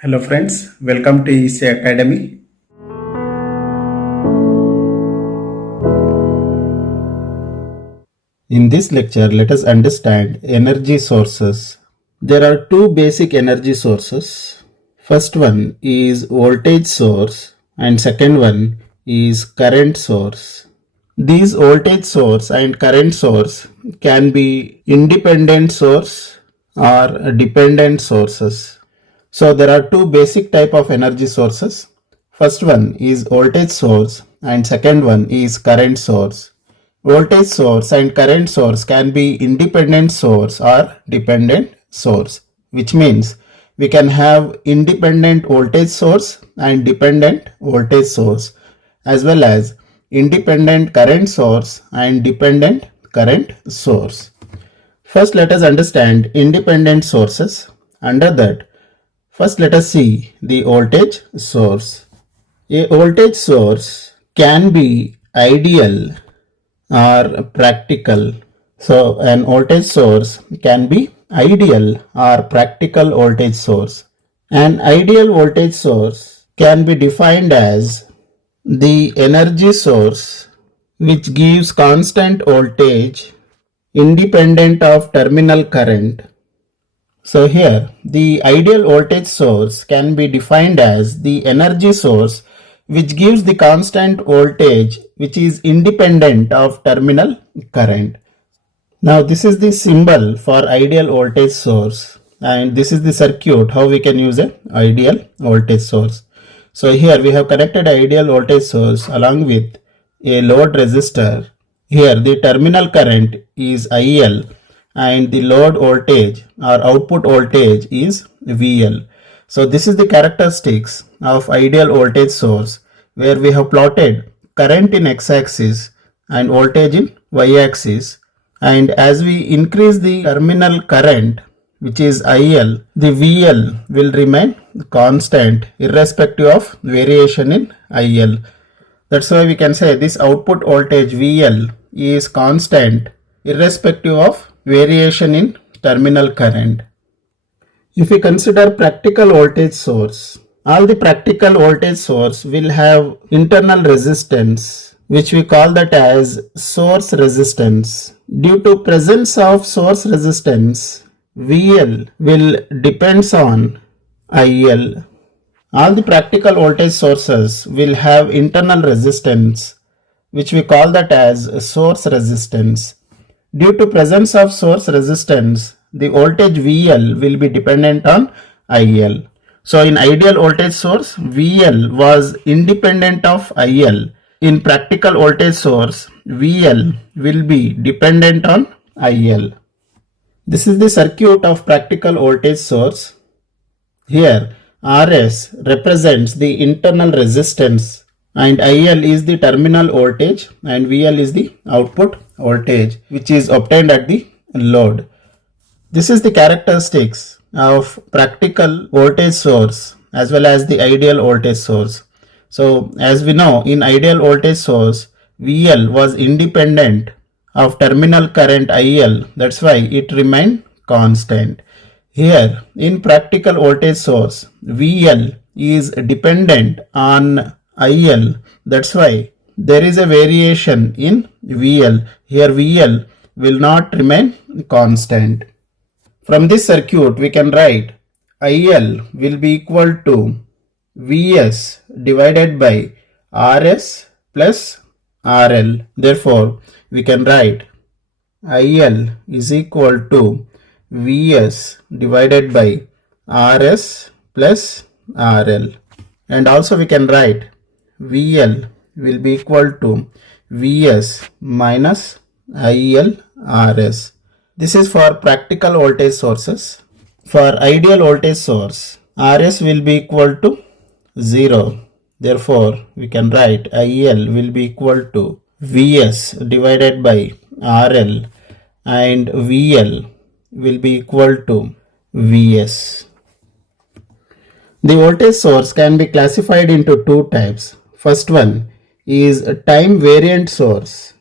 Hello friends, welcome to EC Academy. In this lecture, let us understand energy sources. There are two basic energy sources. First one is voltage source and second one is current source. These voltage source and current source can be independent source or dependent sources. So there are two basic type of energy sources. First one is voltage source and second one is current source. Voltage source and current source can be independent source or dependent source, which means we can have independent voltage source and dependent voltage source, as well as independent current source and dependent current source. First, let us understand independent sources. Under that, first let us see the voltage source. A voltage source can be ideal or practical. So an voltage source can be ideal or practical voltage source. An ideal voltage source can be defined as the energy source which gives constant voltage independent of terminal current. So here the ideal voltage source can be defined as the energy source which gives the constant voltage which is independent of terminal current. Now this is the symbol for ideal voltage source and this is the circuit how we can use a ideal voltage source. So here we have connected ideal voltage source along with a load resistor. Here the terminal current is IL and the load voltage or output voltage is VL. So this is the characteristics of ideal voltage source where we have plotted current in x-axis and voltage in y-axis, and as we increase the terminal current which is IL, the VL will remain constant irrespective of variation in IL. That's why we can say this output voltage VL is constant irrespective of variation in terminal current. If we consider practical voltage source, all the practical voltage source will have internal resistance which we call that as source resistance. Due to presence of source resistance, VL will depends on IL. All the practical voltage sources will have internal resistance which we call that as source resistance. Due to presence of source resistance, the voltage VL will be dependent on IL. So in ideal voltage source, VL was independent of IL. In practical voltage source, VL will be dependent on IL. This is the circuit of practical voltage source. Here RS represents the internal resistance and IL is the terminal voltage and VL is the output voltage which is obtained at the load. This is the characteristics of practical voltage source as well as the ideal voltage source. So as we know, in ideal voltage source, VL was independent of terminal current IL, that's why it remained constant. Here in practical voltage source, VL is dependent on IL, that's why there is a variation in VL. Here VL will not remain constant. From this circuit we can write IL will be equal to Vs divided by Rs plus RL. Therefore we can write IL is equal to Vs divided by Rs plus RL, and also we can write VL will be equal to Vs minus IL Rs. This is for practical voltage sources. For ideal voltage source, Rs will be equal to 0. Therefore, we can write IL will be equal to Vs divided by RL and VL will be equal to Vs. The voltage source can be classified into two types. First one is a time variant source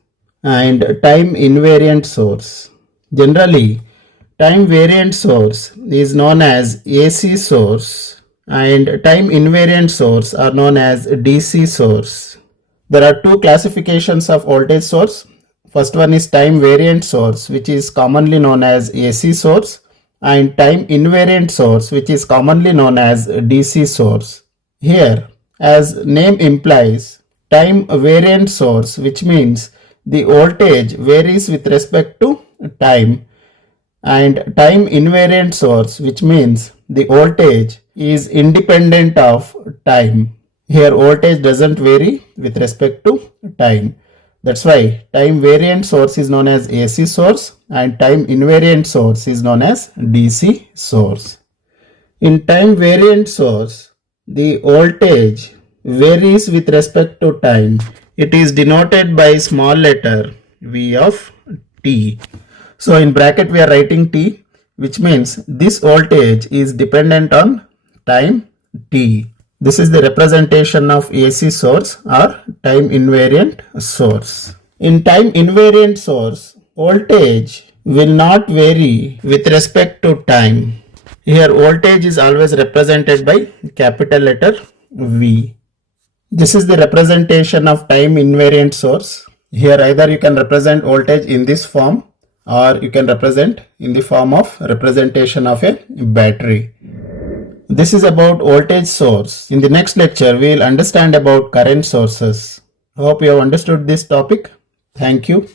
and time invariant source. Generally, time variant source is known as AC source and time invariant source are known as DC source. There are two classifications of voltage source. First one is time variant source, which is commonly known as AC source, and time invariant source, which is commonly known as DC source. Here, as name implies, time variant source, which means the voltage varies with respect to time, and time invariant source, which means the voltage is independent of time. Here voltage doesn't vary with respect to time. That's why time variant source is known as AC source and time invariant source is known as DC source. In time variant source, the voltage varies with respect to time. It is denoted by small letter V of T. So in bracket we are writing T, which means this voltage is dependent on time T. This is the representation of AC source or time invariant source. In time invariant source, voltage will not vary with respect to time. Here voltage is always represented by capital letter V. This is the representation of time invariant source. Here either you can represent voltage in this form or you can represent in the form of representation of a battery. This is about voltage source. In the next lecture, we will understand about current sources. Hope you have understood this topic. Thank you.